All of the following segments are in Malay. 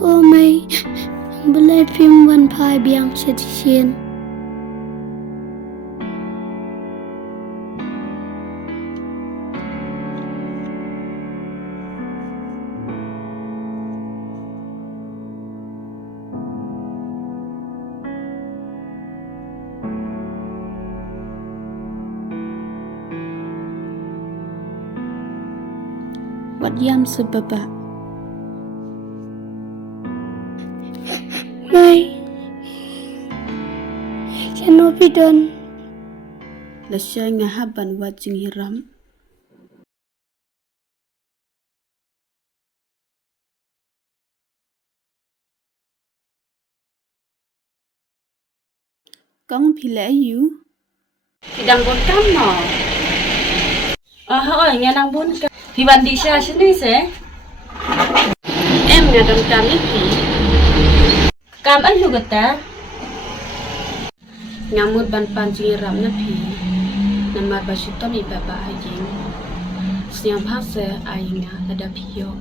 Cô mày Beli phim vampire biang setisian. Wat yam sebaba Mai Shano pidon Lasya ngahaban wajing hiram Con pila you Đang bốn cam mà hỏi nghe đang bốn cam thì bạn đi xa chứ đi sẽ em nhà đồng cam ít thì cam ấy luôn ta ngamut ban panci ram na pi nama basiton ibaba ajing siang phase ainga ada pio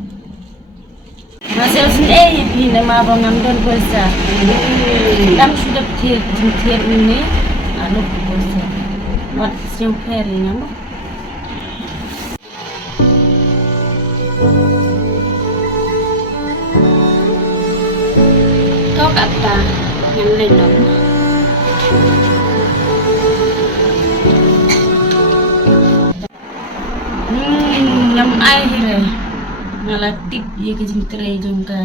masih sini pi nama bangam don kuasa tam sudah tiar ini anu kuasa mat siang ferry nama kau kata yang lain nama ngam ai re ngala tip ye ke jing tre jong ka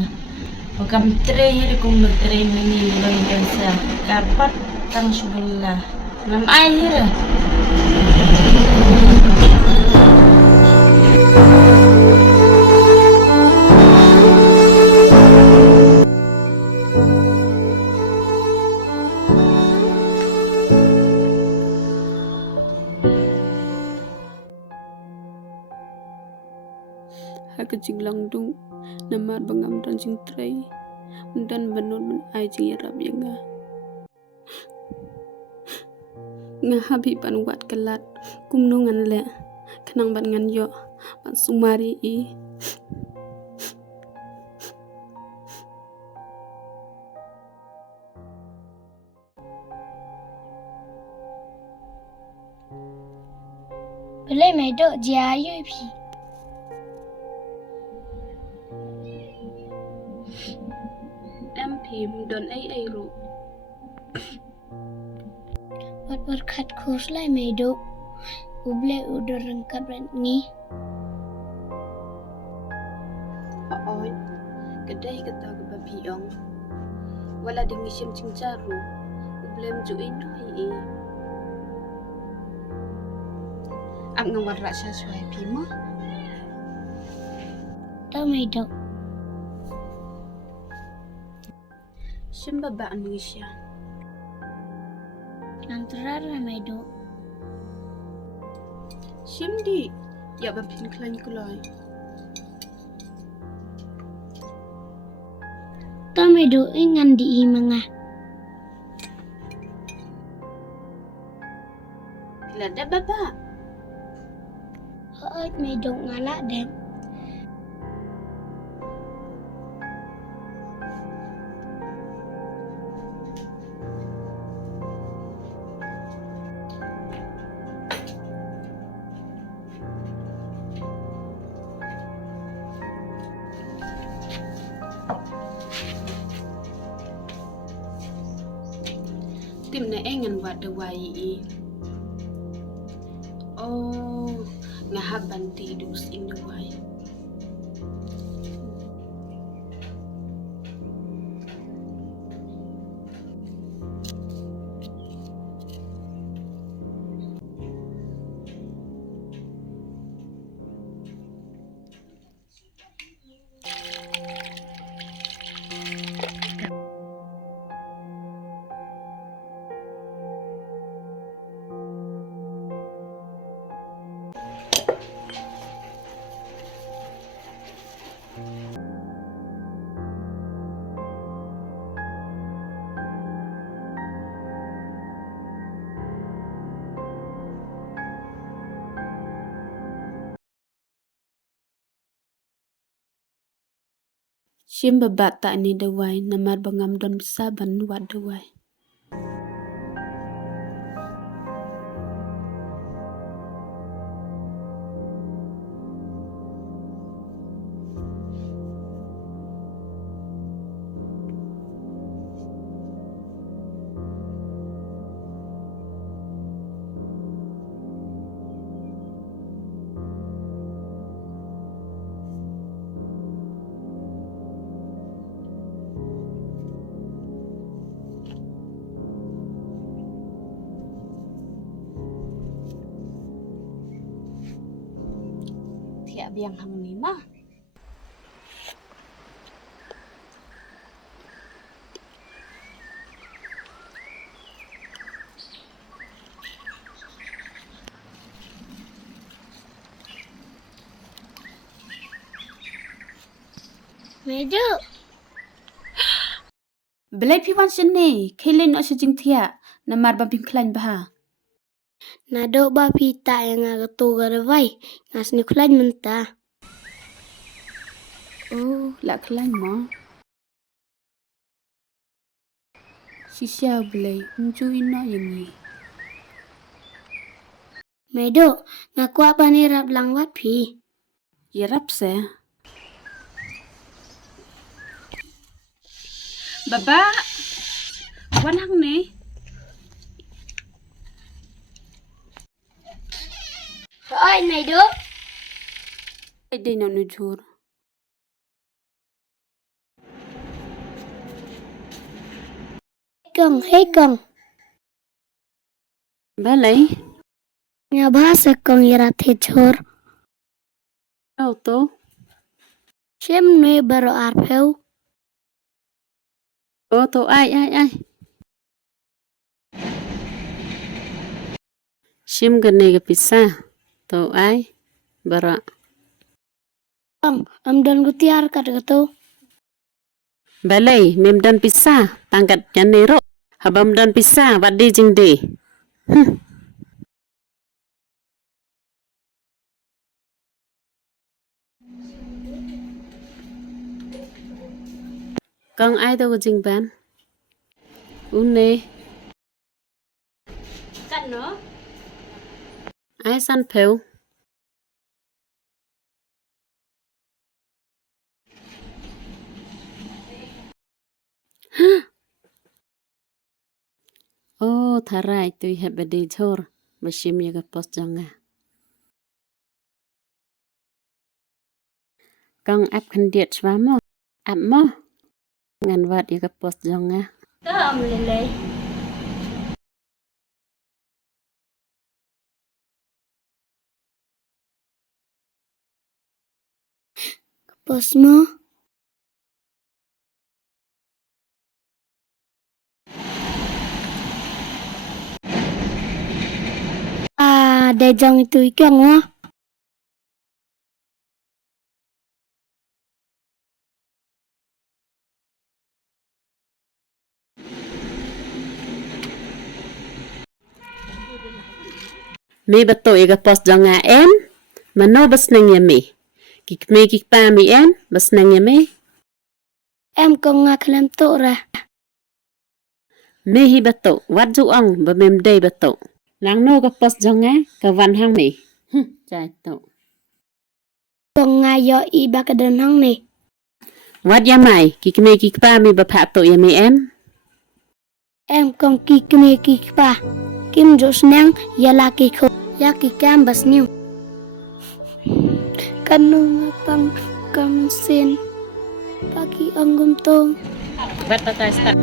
okam tre ye ko mo tre mini long dansa kapat tang subulla ngam ai re Haka jing langdung Namar bangam dan jing tray Dan benun men ai jing yarab yenga Nga habi ban wat kelat Kumnungan le Kenang ban ngan yo Ban sumari i Beli medok jaya pi. Em phim don ai ru Wat berkat kurs lai medok. Uble udah rengkap ni. Oi Kedai kata ke babi ong Wala ding isim cing caru Ublem juin hoi i Am ngawar rasa suai pima Tahu medok. Simba ba Indonesia Antara medok. Simdi Ya babin klan kulai Tahu medok ingan di imangah. Bila ada baba Hoat medok ngalak dan. Tim na engan wada wai i Oh Ngahaban tidus in the wai Shim babat tak ni dawai namar bangam don besar ban wat dawai. Tiap biang hang ni mah. Medu. Belai piwan sini, kelen nak sejing tiap namar bam pingklan bah. Nado ba pita yang agak tu garawai. Ngas ni kulan mentah. Oh, lak klan mah. Sisia belai, unjui nak yang ni. Medu, ngaku apa ni rap lang wat pi? Ya rap se. Baba, wan hang ni. Oi, Medu. Dia nak nujur. Hei kong. Balai, Nga bahasa kong irat hechor. kau tu. Shem nui baro arpeu. Oh tu ai. Shim gane ke pisah. Tu ai, berak. Kong, dan gutiar kat tu. Balai, mem dan pisah, tangkat janero. Habam dan pisah, wadi jing di. Con ai đâu có jing ban? Une. Kan no? Ai san phèo? Oh, tharai tui heb bedi chor. Bashim yaga pos jonga. Con ap khandiet chwa mo. Ap mo. Ngan wat yaga pos jonga. Tam lele. Pos mo. Dejang itu ikan wah. Mi bato yaga pos jonga em. Mano bas nang yami. Kik pa mi em. Bas nang yami. Em kong ngaklem tu rah. Mi hi bato. Wat ju ong ba mem day bato. Nang no ka pos jonga. Ka van hang mi. Chai to. Kong ngayo iba ke denang ni. Wat yamai. Kik pa mi ba pa to yami em. Em kong kik pa. Kim jo senang ya laki ko. Ya kikam bas niu. Kanu ngapang kamsin. Pagi anggum tong. Wat patai start.